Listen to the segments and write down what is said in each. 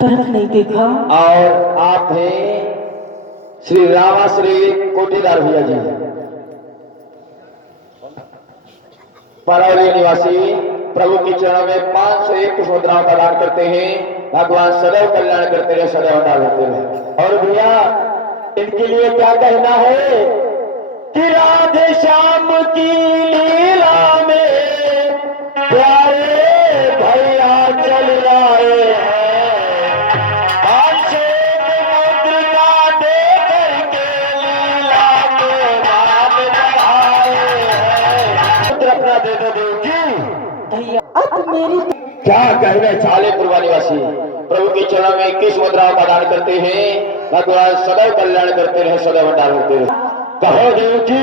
तरफ नहीं देखा। और आप हैं श्री रामाश्री कोठीदार भैया जी, परौली निवासी, प्रभु के चरणों में 501 मुद्राओं का दान करते हैं। भगवान सदैव कल्याण करते रहे, सदैव डाल होते रहे। और भैया इनके लिए क्या कहना है कि राधे श्याम की लीला में प्यारे भैया चल रहे हैं, मुद्रिका दे करके लीला के नाम बढ़ाए हैं। अपना दे दो देवकी भैया अब मेरी क्या कहने चाले पूर्वा निवासी, प्रभु के चरणों में 21 मुद्राओं का दान करते हैं। भगवान सदैव कल्याण करते रहे, सदैव भंडार होते रहे। कहो देवकी।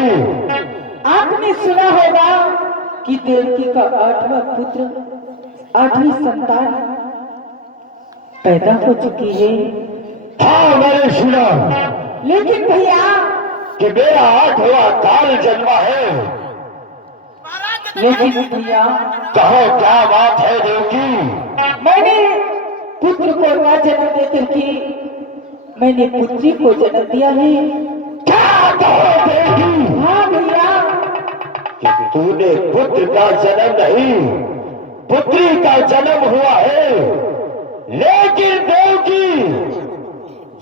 आपने सुना होगा कि देवकी का 8वां पुत्र 8वीं संतान पैदा हो चुकी है। हाँ मैंने सुना, लेकिन भैया कि मेरा 8वां काल जन्मा है। लेकिन भैया कहो क्या बात है देवकी। मैंने पुत्र को न जन्म देकर के मैंने पुत्री को जन्म दिया है। क्या कहो देवकी। हाँ भैया, कि तूने पुत्र का जन्म नहीं, पुत्री का जन्म हुआ है। लेकिन देवकी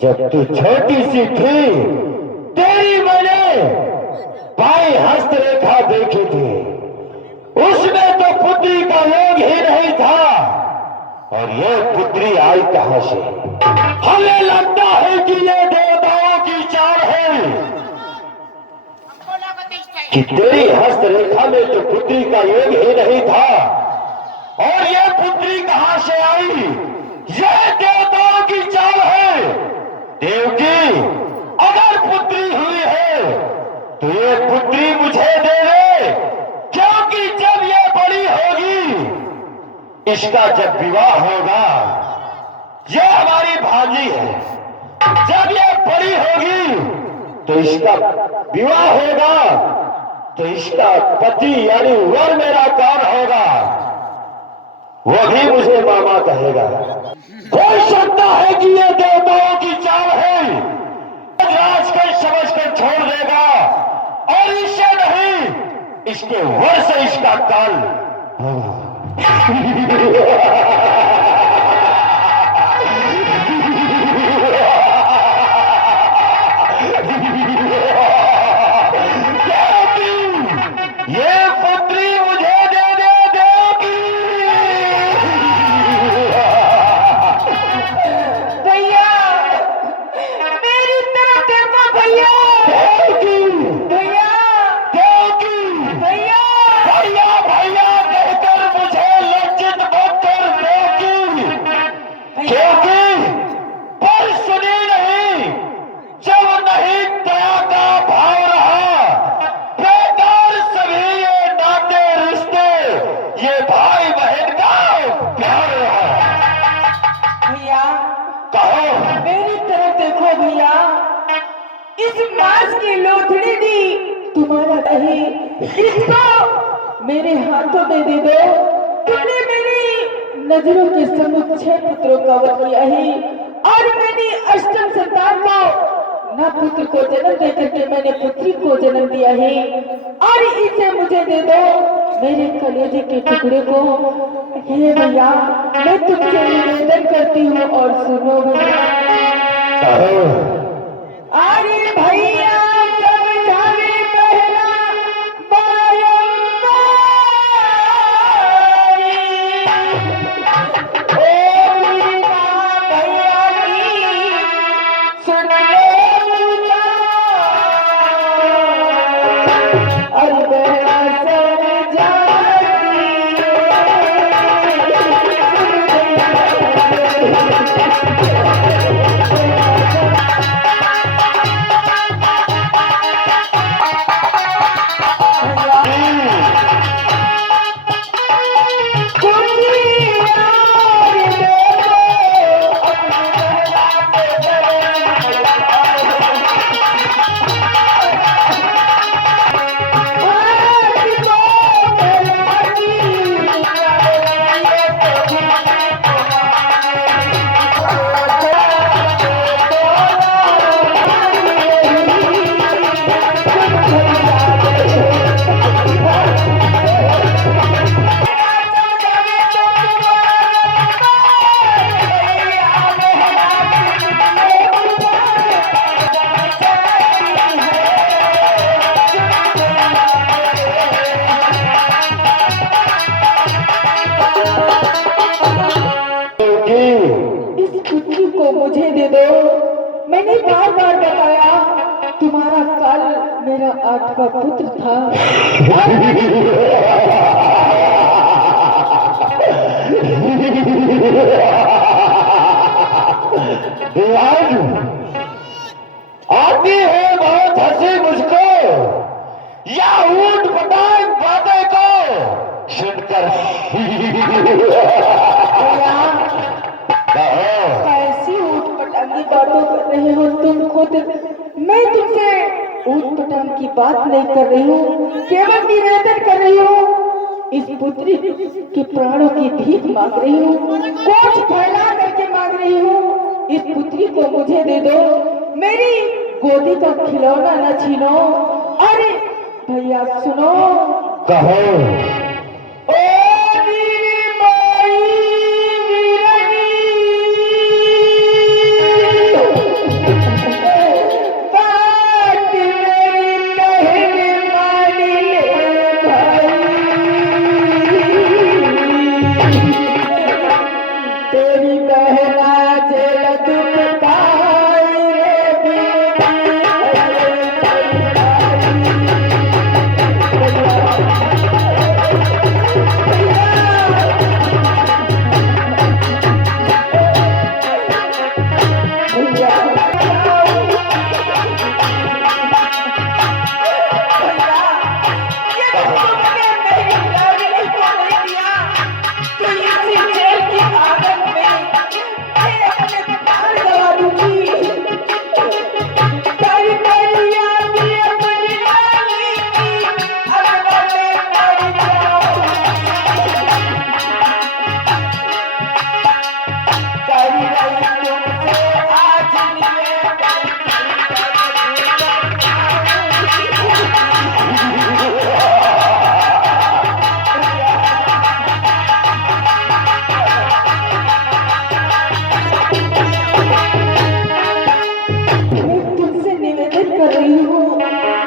जब तू छोटी सी थी, तेरी मैंने बाई हस्तरेखा देखी थी, उसमें तो पुत्री का योग ही नहीं था। और ये पुत्री आई कहां से। हमें लगता है कि ये देवताओं की चाल है कि तेरी हस्तरेखा में तो पुत्री का योग ही नहीं था, और ये पुत्री कहां से आई। ये देवताओं की चाल है। देवकी अगर पुत्री हुई है तो ये पुत्री मुझे दे दे, क्योंकि जब ये बड़ी होगी, इसका जब विवाह होगा, ये हमारी भांजी है, जब ये बड़ी होगी तो इसका विवाह होगा, तो इसका पति यानी वर मेरा कौन होगा, वो भी मुझे मामा कहेगा। हो सकता है कि ये देवताओं की चाल है, राज कर समझ कर छोड़ देगा, और इससे नहीं, इसके वर से इसका काल होगा। ये पुत्री मुझे दे दे देगी। भैया मेरी तरफ देखो भैया। देगी, भैया देगी, भैया भैया भैया कहकर मुझे लज्जित मत कर देगी, क्योंकि पर सुनी नहीं, जब नहीं दया का भाव रहा, बेकार सभी ये नाते रिश्ते, ये भाई बहन का प्यार रहा। भैया कहो मेरी तरफ देखो भैया, इस मांस की लोथड़ी दी तुम्हारा नहीं, इसको मेरे हाथों में दे दो। तुमने मेरी नजरों के सम्मुख 6 पुत्रों का वध किया है, और मैंने अष्टम संतान को न पुत्र को जन्म दे करके मैंने पुत्री को जन्म दिया है, और इसे मुझे दे दो, मेरे कलेजे के टुकड़े को। हे भैया मैं तुमसे निवेदन करती हूँ, और सुनो भैया। कहो अरे भैया जब जाने पहला बायंबारी, ओ मीरा भैया की सुन ले पुकार। अरे बहना सर जाती मुझे दे दो। मैंने बार बार बताया तुम्हारा कल मेरा 8वां पुत्र था और आती है बहुत हंसी मुझको या ऊट पटांग बातें को सुनकर। कैसी ऊट पटांग की बातों कर रहे हो तुम खुद? मैं तुमसे ऊट पटांग की बात नहीं कर रही हूँ, केवल निवेदन कर रही हूँ। इस पुत्री के प्राणों की भीख मांग रही हूँ, कोच फैला करके मांग रही हूँ। इस पुत्री को मुझे दे दो, मेरी गोदी का खिलौना न छीनो। अरे भैया सुनो, कहो। ओ मेरी माई वीरनी, बात मेरी कहने मानी ले भाई। तेरी बहना जेल दुख पाई रे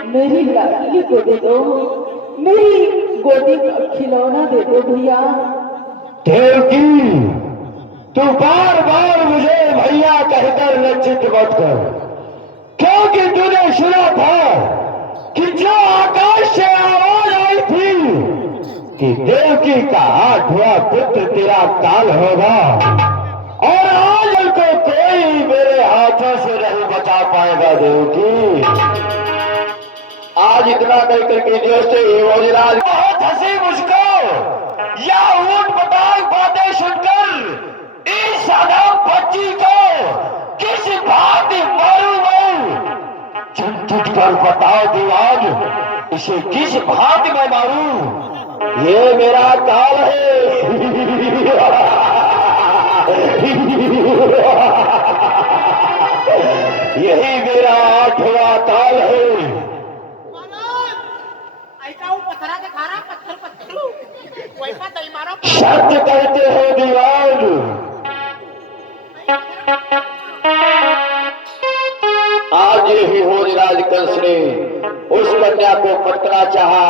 मेरी लाडली को दे दो, मेरी गोदी का खिलौना दे दो भैया। देवकी, तू बार बार मुझे भैया कहकर लज्जित मत कर, क्योंकि तूने सुना था कि जो आकाश से आवाज आई थी कि देवकी का 8वां पुत्र तेरा काल होगा, और आज उनको कोई मेरे हाथों से नहीं बचा पाएगा। देवकी, आज इतना कहकर के दोस्तों योजराज बहुत हंसी मुझको या ऊट पटांग बातें सुनकर इस सदम बच्ची को किस भांति मारू मैं? झुट कर बताओ दीवान, इसे किस भांति मैं मारू? ये मेरा काल है। यही मेरा 8वां काल है। सत्य कहते हो दीवान, आज ही भोजराज कंस ने उस कन्या को पटकना चाहा।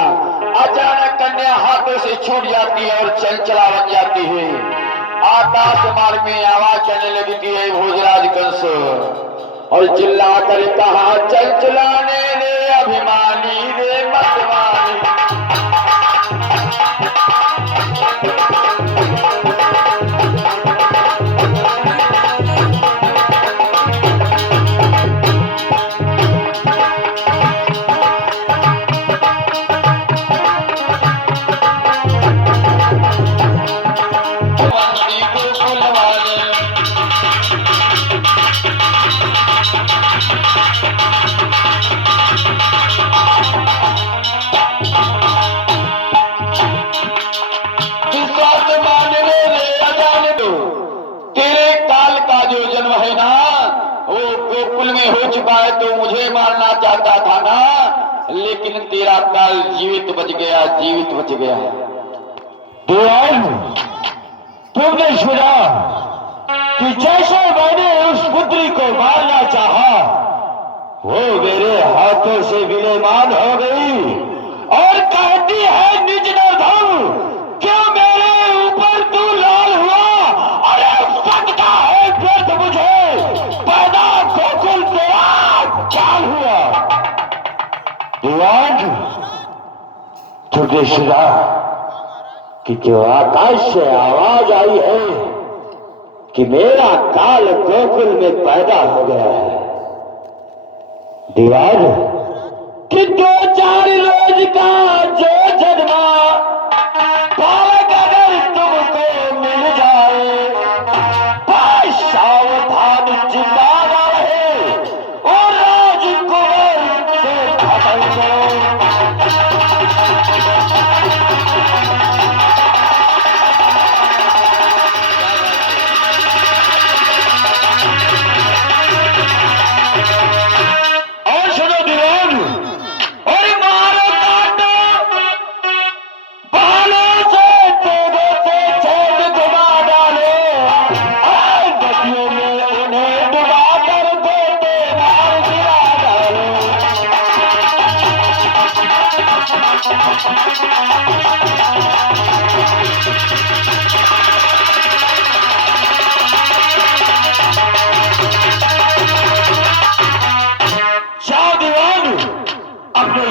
अचानक कन्या हाथों से छूट जाती है और चंचला बन जाती है। आकाश मार्ग में आवाज करने लगी कि भोजराज कंस, और चिल्लाकर कहा, चंचलाने रे अभिमानी रे मतवानी। तो मुझे मारना चाहता था ना, लेकिन तेरा काल जीवित बच गया, जीवित बच गया। दीवान, तुमने सुना कि जैसे मैंने उस पुत्री को मारना चाहा, वो मेरे हाथों से विलेमान हो गई और कहती है, निज निर्धन, क्यों मेरे ऊपर तू लाल हुआ? अरे पकता है व्यर्थ मुझे, दीवान युधिष्ठिरा कि जो आकाश से आवाज आई है कि मेरा काल गोकुल में पैदा हो गया है। दीवान कि 2-4 रोज का जो जन्मा बालक अगर तुमको मिल जाए, बस सावधान जिंदा रहे और राजकुमार से खत्म करो।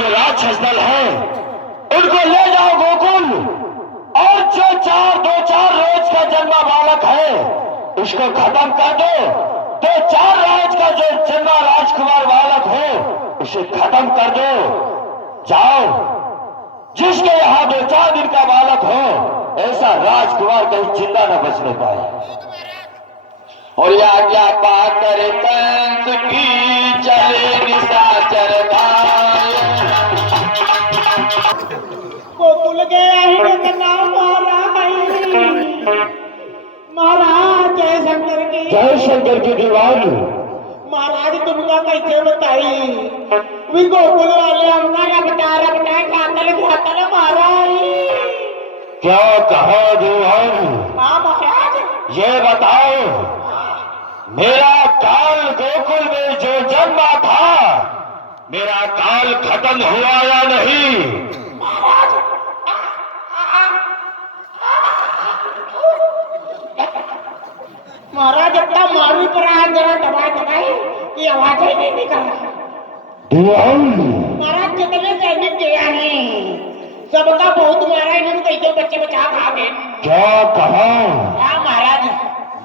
राक्षस दल है उनको ले जाओ गोकुल, और जो 2-4 रोज का जन्मा बालक है उसको खत्म कर दो। 2-4 रोज का जो जन्मा राजकुमार बालक हो उसे खत्म कर दो। जाओ, जिसके यहाँ 2-4 दिन का बालक हो ऐसा राजकुमार कहीं जिंदा न बचने पाए। और ये आज्ञा पाकर कंस की चले निशाचर गोकुल गया है नाम महाराज जय शंकर की दीवान। महाराज तुमका कैसे बताई वी गोकुल वाले हमना का बटा कातल महाराज। क्या कहा दीवान? हाँ महाराज ये बताओ, मेरा काल गोकुल में जो जन्मा था मेरा काल खत्म हुआ या नहीं? महाराज अपना मारू पर जरा दबाई की आवाज ही नहीं निकल। महाराज कितने सैनिक गया है, सबका बहुत मारा, इन्होंने कैसे बच्चे बचा खा गए। क्या कहा? हाँ महाराज,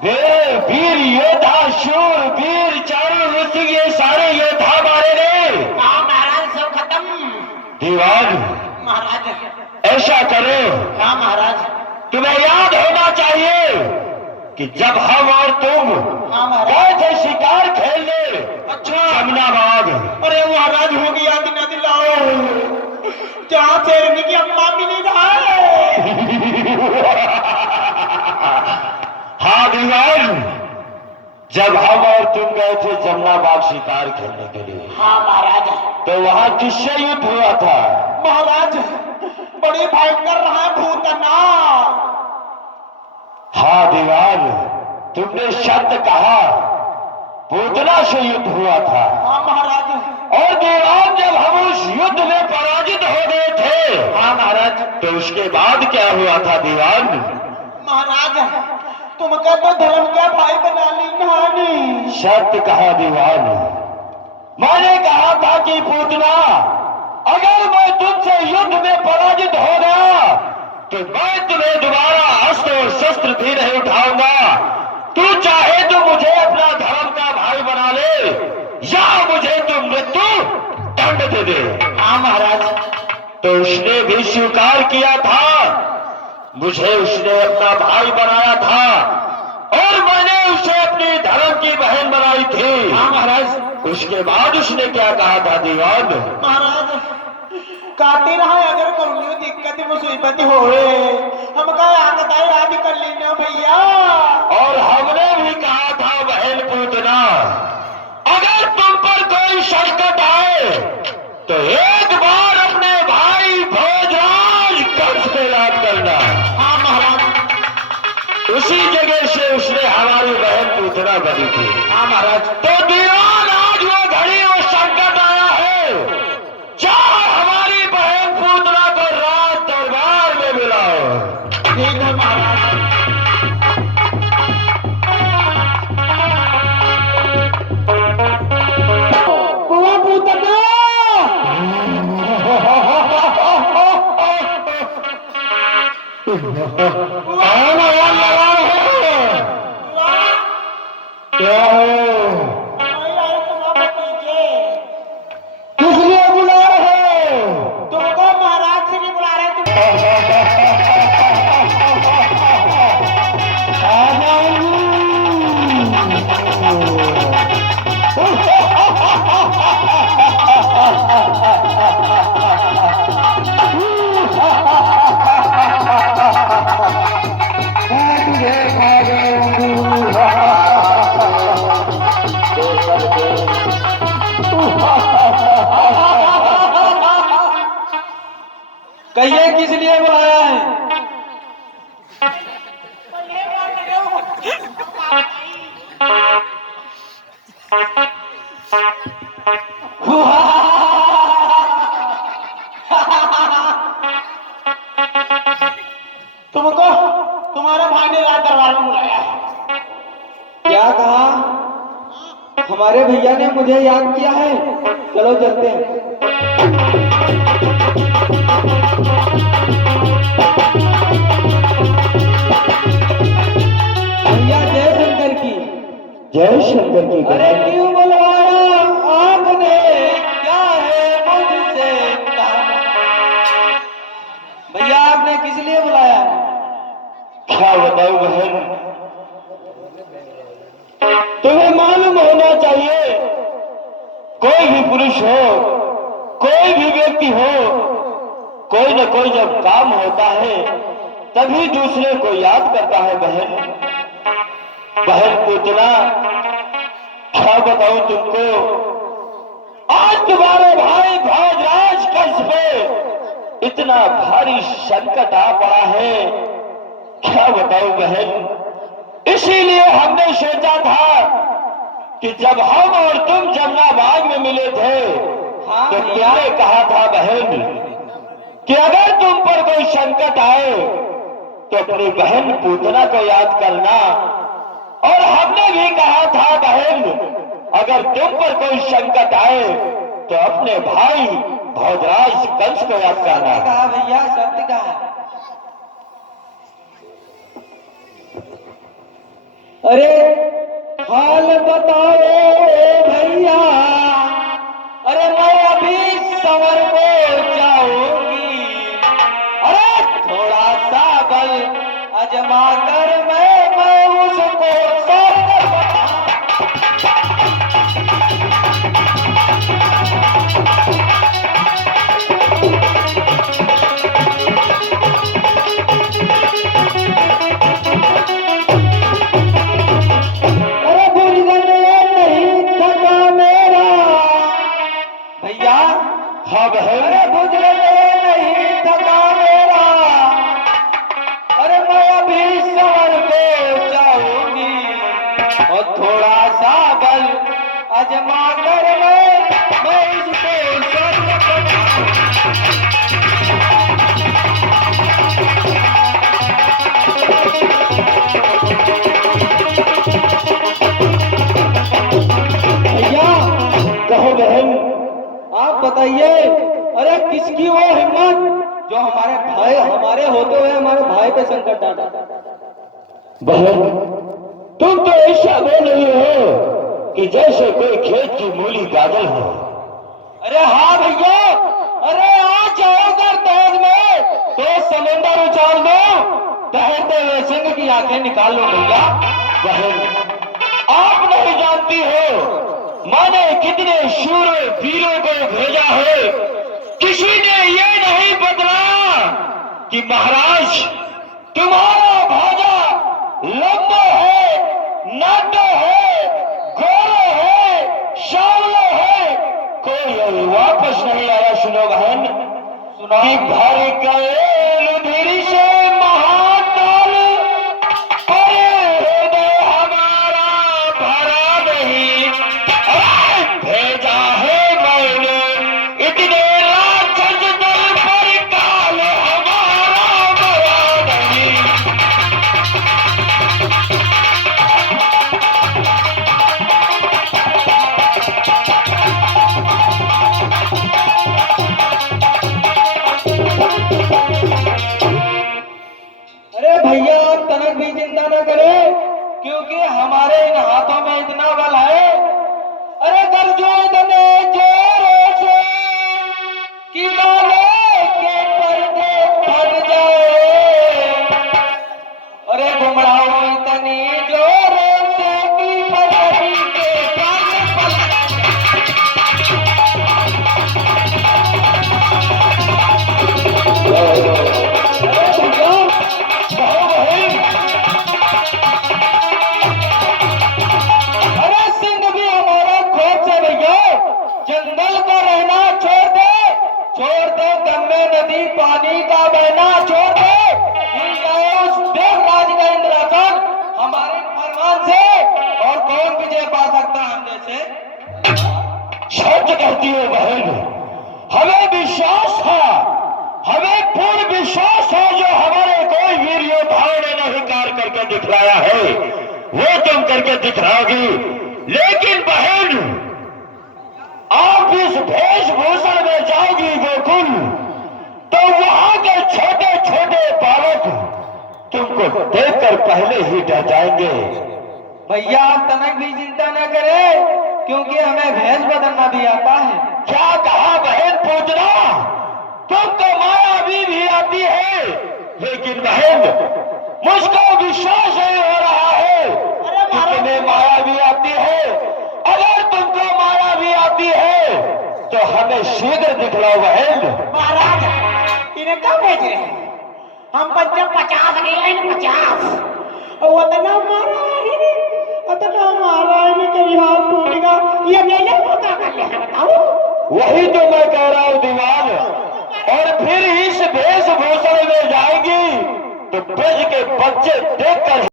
वीर योद्धा शूर वीर चारू ऋषि ये सारे योद्धा मारे गए। हाँ महाराज, सब खत्म। दीवान महाराज ऐसा करो। हाँ महाराज, तुम्हें याद होना चाहिए कि जब हम और तुम गए थे शिकार खेलने। अच्छा, जमुना बाग। अरे महाराज हो गया, याद दिलाओ जहाँ शेरनी की अम्मा मिली है। हाँ दीवान, जब हम और तुम गए थे जमुना बाग शिकार खेलने के लिए। हाँ महाराज, तो वहाँ किससे युद्ध हुआ था? महाराज बड़ी भयंकर रहा भूतना। हाँ दीवान, तुमने शब्द कहा, पूतना से युद्ध हुआ था। हाँ महाराज, और दीवान जब हम उस युद्ध में पराजित हो गए थे, हाँ महाराज, तो उसके बाद क्या हुआ था दीवान? महाराज तुमका तो धर्म का भाई बना ली नहानी। सत्य कहा दीवान, मैंने कहा था कि पूतना अगर मैं तुमसे युद्ध में पराजित हो गया तो मैं तुम्हें दोबारा अस्त्र और शस्त्र भी नहीं उठाऊंगा। तू चाहे तो मुझे अपना धर्म का भाई बना ले या मुझे तुम मृत्यु दंड दे दे। हाँ महाराज, तो उसने भी स्वीकार किया था, मुझे उसने अपना भाई बनाया था और मैंने उसे अपनी धर्म की बहन बनाई थी। हाँ महाराज, उसके बाद उसने क्या कहा था दीवान? महाराज काटे रहा अगर कोई दिक्कत मुसीबत होए हमका आगत है याद कर लेना भैया। और हमने भी कहा था बहन पूतना, अगर तुम पर कोई संकट आए तो एक बार अपने भाई भोजराज कंस को याद करना। हाँ महाराज, उसी जगह से उसने हमारी बहन पूतना बनी थी। हाँ महाराज, तो दीवान आज वो घड़ी वो संकट आया है, चाहे हमारी बहन पूतना को राज दरबार में मिलाओ। ठीक है महाराज। बुआ पूतना क्या है? किस लिए बुला रहे हो? तुमको महाराज से नहीं बुला रहे आ जाऊंगी। मैं तुझे खा जाऊंगी। कहिए किस लिए बुलाया है? तुमको तुम्हारे भाई ने रात दरबार में बुलाया है। क्या कहा? हमारे भैया ने मुझे याद किया है। चलो चलते हैं। भैया जय शंकर की। जय शंकर की। अरे क्यों बुलवाया आपने? क्या है मुझसे कहा? भैया आपने किस लिए बुलाया? क्या बताऊं बहन, तुम्हें मालूम होना चाहिए, कोई भी पुरुष हो, कोई भी व्यक्ति हो, कोई न कोई जब काम होता है तभी दूसरे को याद करता है बहन। बहन पूतना, क्या बताऊं तुमको, आज तुम्हारे भाई भोजराज कंस पे इतना भारी संकट आ पड़ा है, क्या बताऊं बहन। इसीलिए हमने सोचा था कि जब हम और तुम जमुना बाग में मिले थे तो तुमने कहा था बहन कि अगर तुम पर कोई संकट आए तो अपनी बहन पूतना को याद करना, और हमने भी कहा था बहन अगर तुम पर कोई संकट आए तो अपने भाई भोजराज कंस को याद करना। कहा भैया, सत्य कहा। अरे हाल बताओ भैया, अरे मैं अभी संवर को जाऊंगी, अरे थोड़ा सा बल अजमा कर मैं उसको सब हाँ बहन, अरे गुजरे नहीं थका मेरा, अरे मैं अभी संवर को जाऊंगी और थोड़ा सा बल अजमा कर मैं इसको भैया कहो बहन। आप बताइए, अरे किसकी वो हिम्मत जो हमारे होते हुए हमारे भाई पे संकट डाला? बहन तुम तो ऐसा बोल रही हो कि जैसे कोई खेत की मूली गाजल हो। अरे हाँ भैया, अरे आ जाओ अगर तेज में तो समुंदर उछाल दो, तैरते हुए सिंह की आंखें निकाल लो भैया। बहन आप नहीं जानती हो मैंने कितने शूर वीरों को भेजा है, किसी ने ये नहीं बदला कि महाराज तुम्हारा भाजा लंबा है, नाटो है, गोरा है, शावला है, कोई अभी वापस नहीं आया। सुनो बहन, सुनो कि भर गए लुधिर से महाकाल, अरे हृदय हमारा भरा नहीं, भेजा है मैंने इतने राक्षस दल पर, काल हमारा भरा नहीं। तुम्हारे इन हाथों में इतना बल है, अरे गरजो इतने जोरों से कि बालों के पर्दे फट जाए, अरे घुमड़ाओ इतनी जोरों से कि पर्दे के पर्दे फट अरे सिंह भी हमारा खोज से भैया जंगल का रहना छोड़ दे गंगे नदी पानी का बहना छोड़ दे, हिल जाए उस देवराज का इंद्रासन हमारे फरमान से, और कौन विजय पा सकता है हम जैसे। सच कहती हो बहन, हमें विश्वास था, हमें पूर्ण विश्वास है जो हमारे कोई वीर योद्धाओं ने नहीं कार्य करके दिखलाया है वो तुम करके दिखलाओगी। लेकिन बहन आप इस वेशभूषण में जाओगी गोकुल तो वहां के छोटे छोटे बालक तुमको देखकर पहले ही डर जाएंगे। भैया आप तनक भी चिंता न करें, क्योंकि हमें भेष बदलना भी आता है। क्या कहा बहन पूजना, तुमको माया भी आती है, लेकिन बहन मुझको विश्वास नहीं हो रहा है कि तुम्हें माया भी आती है। अगर तुमको माया भी आती है तो हमें शीघ्र दिखलाओ बहन। महाराज इन्हें क्या भेज रहे हैं? हम 50 नहीं 50 उतना मारा ही कहीं हाथ टूटेगा, ये मेले को क्या कर ले बताओ। वही तो मैं कह रहा हूँ दीवान, और फिर इस वेशभूषण में जाएगी तो ब्रज के बच्चे देखकर